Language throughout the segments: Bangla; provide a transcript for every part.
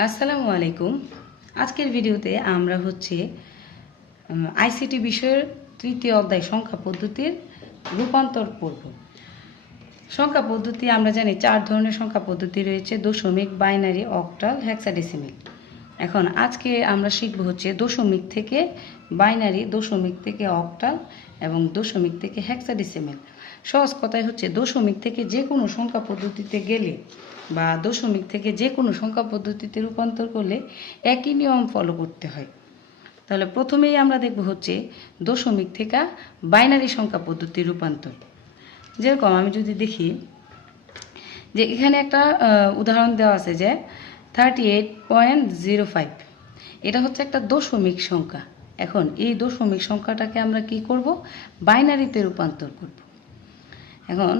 আসসালামু আলাইকুম। আজকের ভিডিওতে আমরা হচ্ছে আইসিটি বিষয়ের তৃতীয় অধ্যায় সংখ্যা পদ্ধতির রূপান্তর পড়ব সংখ্যা পদ্ধতি, আমরা জানি চার ধরনের সংখ্যা পদ্ধতি রয়েছে, দশমিক, বাইনারি, অক্টাল হ্যাক্সাডেসিমেল এখন আজকে আমরা শিখব হচ্ছে দশমিক থেকে বাইনারি, দশমিক থেকে অক্টাল এবং দশমিক থেকে হ্যাক্সাডেসিমেল সহজ কথাই হচ্ছে দশমিক থেকে যে কোনো সংখ্যা পদ্ধতিতে গেলে বা দশমিক থেকে যে কোনো সংখ্যা পদ্ধতিতে রূপান্তর করলে একই নিয়ম ফলো করতে হয়। তাহলে প্রথমেই আমরা দেখব হচ্ছে দশমিক থেকে বাইনারি সংখ্যা পদ্ধতির রূপান্তর। যেরকম আমি যদি দেখি যে এখানে একটা উদাহরণ দেওয়া আছে যে thirty eight point zero five এটা হচ্ছে একটা দশমিক সংখ্যা। এখন এই দশমিক সংখ্যাটাকে আমরা কি করব? বাইনারিতে রূপান্তর করব। এখন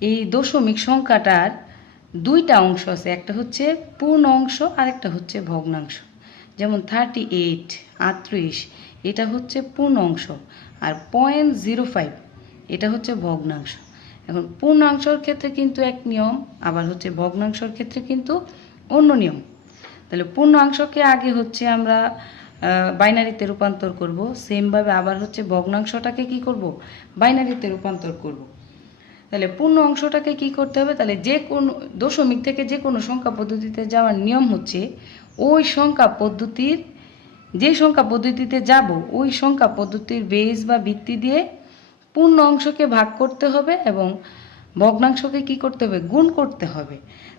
এই দশমিক সংখ্যাটার দুইটা অংশ আছে, একটা হচ্ছে পূর্ণ অংশ আর একটা হচ্ছে ভগ্নাংশ। যেমন থার্টি এইট আটত্রিশ, এটা হচ্ছে পূর্ণ অংশ আর পয়েন্ট জিরো ফাইভ এটা হচ্ছে ভগ্নাংশ। এখন পূর্ণাংশর ক্ষেত্রে কিন্তু এক নিয়ম, আবার হচ্ছে ভগ্নাংশর ক্ষেত্রে কিন্তু অন্য নিয়ম। তাহলে পূর্ণাংশকে আগে হচ্ছে আমরা বাইনারিতে রূপান্তর করব সেমভাবে আবার হচ্ছে ভগ্নাংশটাকে কি করব? বাইনারিতে রূপান্তর করব। তাহলে পূর্ণ অংশটাকে কি করতে হবে? তাহলে যে কোনো দশমিক থেকে যে কোনো সংখ্যা পদ্ধতিতে যাওয়ার নিয়ম হচ্ছে, ওই সংখ্যা পদ্ধতির, যে সংখ্যা পদ্ধতিতে যাব, ওই সংখ্যা পদ্ধতির বেস বা ভিত্তি দিয়ে পূর্ণ অংশকে ভাগ করতে হবে এবং ভগ্নাংশকে কি করতে হবে? গুণ করতে হবে।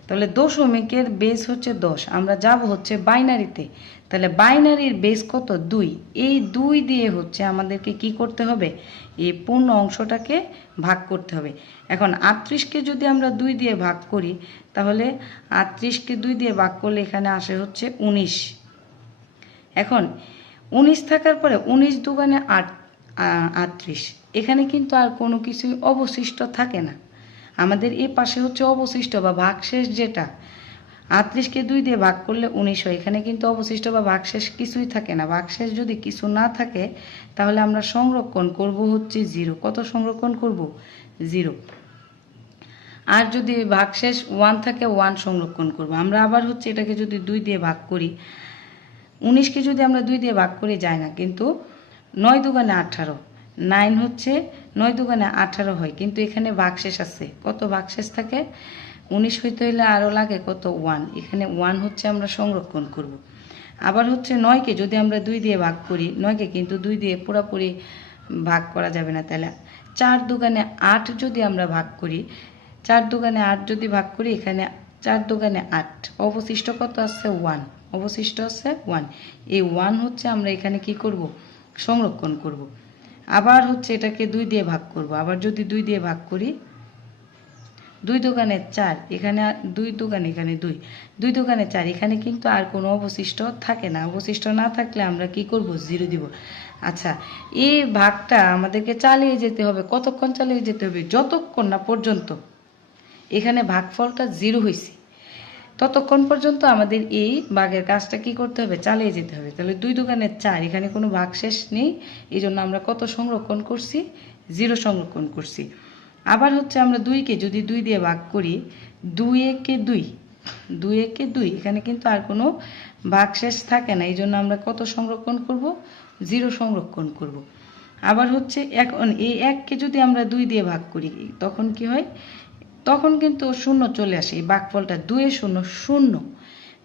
তাহলে দশমিকের বেস হচ্ছে দশ। আমরা যাব হচ্ছে বাইনারিতে তাহলে বাইনারির বেস কত? দুই। এই দুই দিয়ে হচ্ছে আমাদেরকে কি করতে হবে? এই পূর্ণ অংশটাকে ভাগ করতে হবে। এখন আটত্রিশকে যদি আমরা দুই দিয়ে ভাগ করি, তাহলে আটত্রিশকে দুই দিয়ে ভাগ করলে এখানে আসে হচ্ছে উনিশ। এখন উনিশ থাকার পরে উনিশ দুগানে আট আটত্রিশ। এখানে কিন্তু আর কোনো কিছুই অবশিষ্ট থাকে না। আমাদের এই পাশে হচ্ছে অবশিষ্ট বা ভাগশেষ যেটা। আটত্রিশকে দুই দিয়ে ভাগ করলে উনিশ হয়। এখানে কিন্তু অবশিষ্ট বা ভাগশেষ কিছুই থাকে না। ভাগশেষ যদি কিছু না থাকে, তাহলে আমরা সংরক্ষণ করব হচ্ছে জিরো। কত সংরক্ষণ করব? জিরো। আর যদি ভাগশেষ ওয়ান থাকে, ওয়ান সংরক্ষণ করব। আমরা আবার হচ্ছে এটাকে যদি দুই দিয়ে ভাগ করি, উনিশকে যদি আমরা দুই দিয়ে ভাগ করি, যায় না। কিন্তু নয় দুগানে আঠারো, নাইন হচ্ছে নয় দুগানে আঠারো হয়, কিন্তু এখানে ভাগশেষ আছে। কত ভাগশেষ থাকে? উনিশ হইতে হইলে আরও লাগে কত? ওয়ান। এখানে ওয়ান হচ্ছে আমরা সংরক্ষণ করব। আবার হচ্ছে নয়কে যদি আমরা দুই দিয়ে ভাগ করি, নয়কে কিন্তু দুই দিয়ে পুরোপুরি ভাগ করা যাবে না তাহলে। চার দোকানে আট যদি আমরা ভাগ করি, চার দোকানে আট যদি ভাগ করি, এখানে চার দোকানে আট। অবশিষ্ট কত আছে? ওয়ান। অবশিষ্ট আছে ওয়ান। এই ওয়ান হচ্ছে আমরা এখানে কি করব? সংরক্ষণ করব। আবার হচ্ছে এটাকে দুই দিয়ে ভাগ করব। আবার যদি দুই দিয়ে ভাগ করি, দুই দোকানে চার, এখানে দুই দোকানে এখানে দুই দুই দোকানে চার, এখানে কিন্তু আর কোনো অবশিষ্ট থাকে না। অবশিষ্ট না থাকলে আমরা কি করব? জিরো দিব। আচ্ছা এই ভাগটা আমাদেরকে চালিয়ে যেতে হবে। কতক্ষণ চালিয়ে যেতে হবে? যতক্ষণ না পর্যন্ত এখানে ভাগফলটা জিরো হয়েছে ততক্ষণ পর্যন্ত আমাদের এই বাঘের কাজটা কি করতে হবে? চালিয়ে যেতে হবে। তাহলে দুই দোকানের চার, এখানে কোনো ভাগ শেষ নেই। এই জন্য আমরা কত সংরক্ষণ করছি? জিরো সংরক্ষণ করছি। আবার হচ্ছে আমরা দুইকে যদি দুই দিয়ে ভাগ করি, দুই একে দুই দুই একে দুই, এখানে কিন্তু আর কোনো ভাগ শেষ থাকে না। এই জন্য আমরা কত সংরক্ষণ করব? জিরো সংরক্ষণ করব। আবার হচ্ছে এখন এই এককে যদি আমরা দুই দিয়ে ভাগ করি, তখন কি হয়? তখন কিন্তু শূন্য চলে আসে। এই বাঘফলটা দুয়ে শূন্য শূন্য।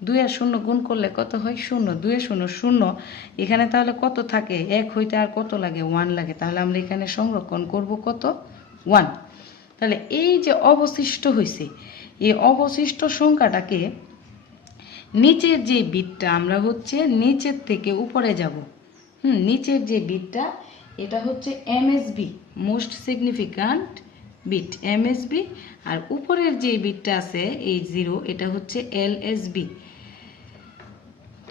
দুই আর শূন্য গুণ করলে কত হয়? শূন্য। দুয়ে শূন্য শূন্য। এখানে তাহলে কত থাকে? এক হইতে আর কত লাগে? ওয়ান লাগে। তাহলে আমরা এখানে সংরক্ষণ করব কত? ওয়ান। তাহলে এই যে অবশিষ্ট হয়েছে এই অবশিষ্ট সংখ্যাটাকে নিচের যে বিটটা আমরা হচ্ছে নিচের থেকে উপরে যাব। হুম, নিচের যে বিটটা, এটা হচ্ছে MSB most significant bit MSB আর উপরের যে বিটটা আছে এই জিরো এটা হচ্ছে এলএসবি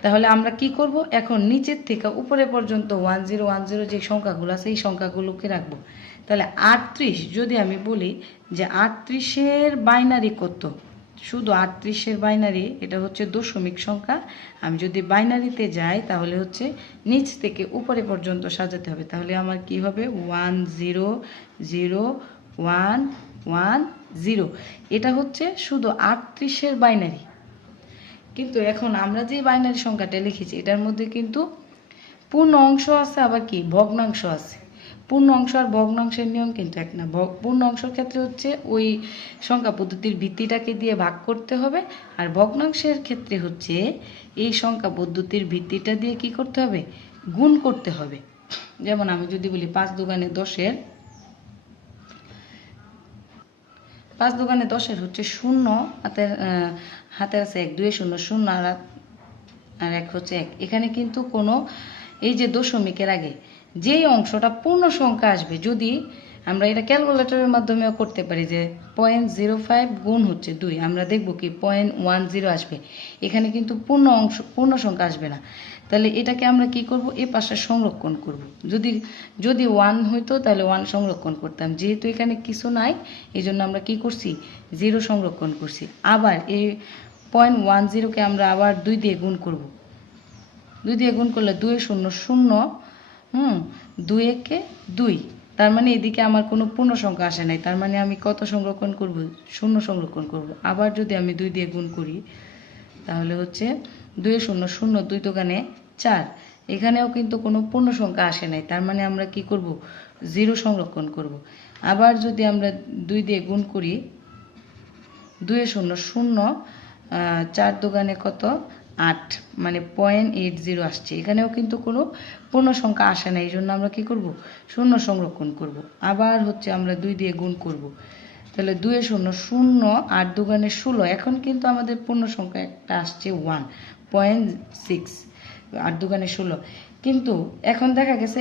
তাহলে আমরা কি করব? এখন নিচের থেকে উপরে পর্যন্ত ওয়ান জিরো ওয়ান জিরো যে সংখ্যাগুলো আছে, এই সংখ্যাগুলোকে রাখব। তাহলে আটত্রিশ, যদি আমি বলি যে আটত্রিশের বাইনারি কত? শুধু আটত্রিশের বাইনারি, এটা হচ্ছে দশমিক সংখ্যা। আমি যদি বাইনারিতে যাই, তাহলে হচ্ছে নিচ থেকে উপরে পর্যন্ত সাজাতে হবে। তাহলে আমার কি হবে? One zero zero one one, zero. এটা হচ্ছে শুধু আটত্রিশের বাইনারি। কিন্তু এখন আমরা যে বাইনারি সংখ্যাটা লিখেছি, এটার মধ্যে কিন্তু পূর্ণ অংশ আছে, আবার কি? ভগ্নাংশ আছে। পূর্ণ অংশ আর ভগ্নাংশের নিয়ম কিন্তু এক না। পূর্ণ অংশের ক্ষেত্রে হচ্ছে ওই সংখ্যা পদ্ধতির ভিত্তিটাকে দিয়ে ভাগ করতে হবে, আর ভগ্নাংশের ক্ষেত্রে হচ্ছে এই সংখ্যা পদ্ধতির ভিত্তিটা দিয়ে কি করতে হবে? গুণ করতে হবে। যেমন আমি যদি বলি পাঁচ দোকানে দশের পাঁচ দোকানে দশের হচ্ছে শূন্য, হাতের হাতের আছে এক দুই শূন্য শূন্য আর আর এক হচ্ছে এক। এখানে কিন্তু কোনো এই যে দশমিকের আগে যেই অংশটা পূর্ণ সংখ্যা আসবে, যদি আমরা এটা ক্যালকুলেটরের মাধ্যমেও করতে পারি যে পয়েন্ট জিরো ফাইভ গুণ হচ্ছে দুই। আমরা দেখব কি পয়েন্ট ওয়ান জিরো আসবে। এখানে কিন্তু পূর্ণ অংশ, পূর্ণ সংখ্যা আসবে না। তাহলে এটাকে আমরা কি করব? এ পাশে সংরক্ষণ করব। যদি যদি ওয়ান হইতো তাহলে ওয়ান সংরক্ষণ করতাম। যেহেতু এখানে কিছু নাই এই জন্য আমরা কি করছি? জিরো সংরক্ষণ করছি। আবার এই পয়েন্ট ওয়ান জিরোকে আমরা আবার দুই দিয়ে গুণ করব। দুই দিয়ে গুণ করলে দুই শূন্য শূন্য, হুম, দুই একে দুই। তার মানে এদিকে আমার কোনো পূর্ণ সংখ্যা আসে নাই। তার মানে আমি কত সংরক্ষণ করব? শূন্য সংরক্ষণ করব। আবার যদি আমি দুই দিয়ে গুণ করি, তাহলে হচ্ছে দুই শূন্য শূন্য দুই দোকানে চার। এখানেও কিন্তু কোনো পূর্ণ সংখ্যা আসে নাই। তার মানে আমরা কি করব? জিরো সংরক্ষণ করব। আবার যদি আমরা দুই দিয়ে গুণ করি, দুই শূন্য শূন্য চার দোকানে কত? আট মানে পয়েন্ট এইট জিরো আসছে। এখানেও কিন্তু কোনো পূর্ণ সংখ্যা আসে না এই জন্য আমরা কি করব? শূন্য সংরক্ষণ করব। আবার হচ্ছে আমরা দুই দিয়ে গুণ করব। তাহলে দুয়ে শূন্য শূন্য আট দোকানে ষোলো, এখন কিন্তু আমাদের পূর্ণ সংখ্যা একটা আসছে ওয়ান পয়েন্ট সিক্স আট দোকানে ষোলো। কিন্তু এখন দেখা গেছে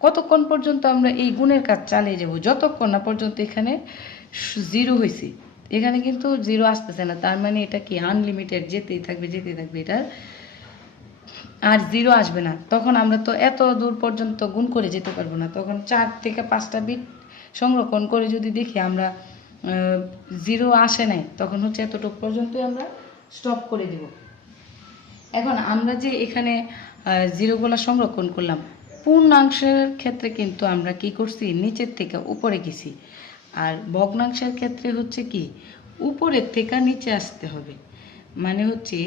কতক্ষণ পর্যন্ত আমরা এই গুণের কাজ চালিয়ে যাব? যতক্ষণ না পর্যন্ত এখানে জিরো হয়েছে এখানে কিন্তু জিরো আসতেছে না, তার মানে এটা কি আনলিমিটেড যেতেই থাকবে যেতেই থাকবে এটার। আর জিরো আসবে না। তখন আমরা তো এত দূর পর্যন্ত গুণ করে যেতে পারব না। তখন চার থেকে পাঁচটা বিট সংরক্ষণ করে যদি দেখি আমরা জিরো আসে নাই, তখন হচ্ছে এতটুকু পর্যন্তই আমরা স্টপ করে দেব। এখন আমরা যে এখানে জিরোগুলা সংরক্ষণ করলাম, পূর্ণাংশের ক্ষেত্রে কিন্তু আমরা কি করছি? নিচের থেকে উপরে গেছি। আর ভগ্নাংশের ক্ষেত্রে হচ্ছে কি উপরের থেকে নিচে আসতে হবে। মানে হচ্ছে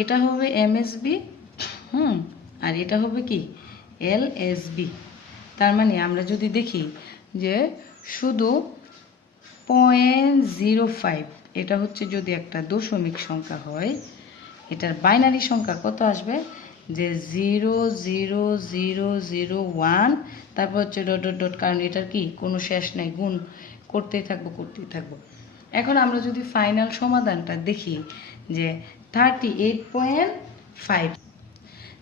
এটা হবে এমএসবি হুম, আর এটা হবে কি, এল এস বি। তার মানে আমরা যদি দেখি যে শুধু পয়েন্ট জিরো ফাইভ, এটা হচ্ছে যদি একটা দশমিক সংখ্যা হয়, এটার বাইনারি সংখ্যা কত আসবে? যে zero zero zero zero one, তারপর হচ্ছে ডট ডট ডট, কারণ এটার কি কোনো শেষ নাই, গুণ করতেই থাকব করতেই থাকব। এখন আমরা যদি ফাইনাল সমাধানটা দেখি যে থার্টি এইট পয়েন্ট ফাইভ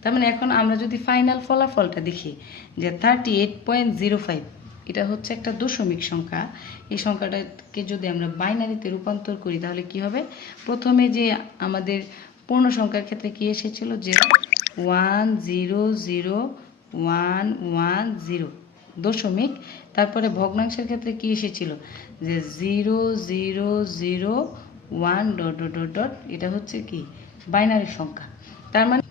তার মানে এখন আমরা যদি ফাইনাল ফলাফলটা দেখি যে thirty eight point zero five এটা হচ্ছে একটা দশমিক সংখ্যা। এই সংখ্যাটাকে যদি আমরা বাইনারিতে রূপান্তর করি, তাহলে কি হবে? প্রথমে যে আমাদের পূর্ণ সংখ্যার ক্ষেত্রে কি এসেছিল? যে one zero zero one one zero দশমিক, তারপরে ভগ্নাংশের ক্ষেত্রে কি এসেছিল? যে zero zero zero, one dot dot dot dot, এটা হচ্ছে কি? বাইনারি সংখ্যা। তার মানে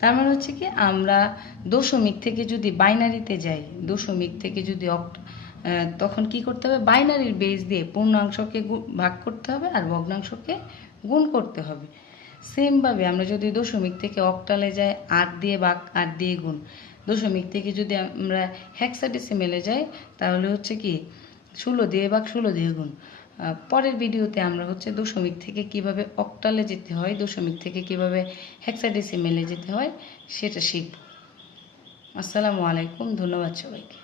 তার মানে হচ্ছে কি, আমরা দশমিক থেকে যদি বাইনারিতে যাই, দশমিক থেকে যদি অক্ট তখন কি করতে হবে? বাইনারির বেস দিয়ে পূর্ণাংশকে ভাগ করতে হবে আর ভগ্নাংশকে গুণ করতে হবে। সেমভাবে আমরা যদি দশমিক থেকে অক্টালে যাই, আট দিয়ে ভাগ, আট দিয়ে গুণ দশমিক থেকে যদি আমরা হেক্সাডেসিমেলে যাই, তাহলে হচ্ছে কি, ষোলো দিয়ে বা ষোলো দিয়ে গুণ। পরের ভিডিওতে আমরা হচ্ছে দশমিক থেকে কীভাবে অক্টালে যেতে হয়, দশমিক থেকে কীভাবে হেক্সাডেসিমেলে যেতে হয়, সেটা শিখব। আসসালামু আলাইকুম, ধন্যবাদ সবাইকে।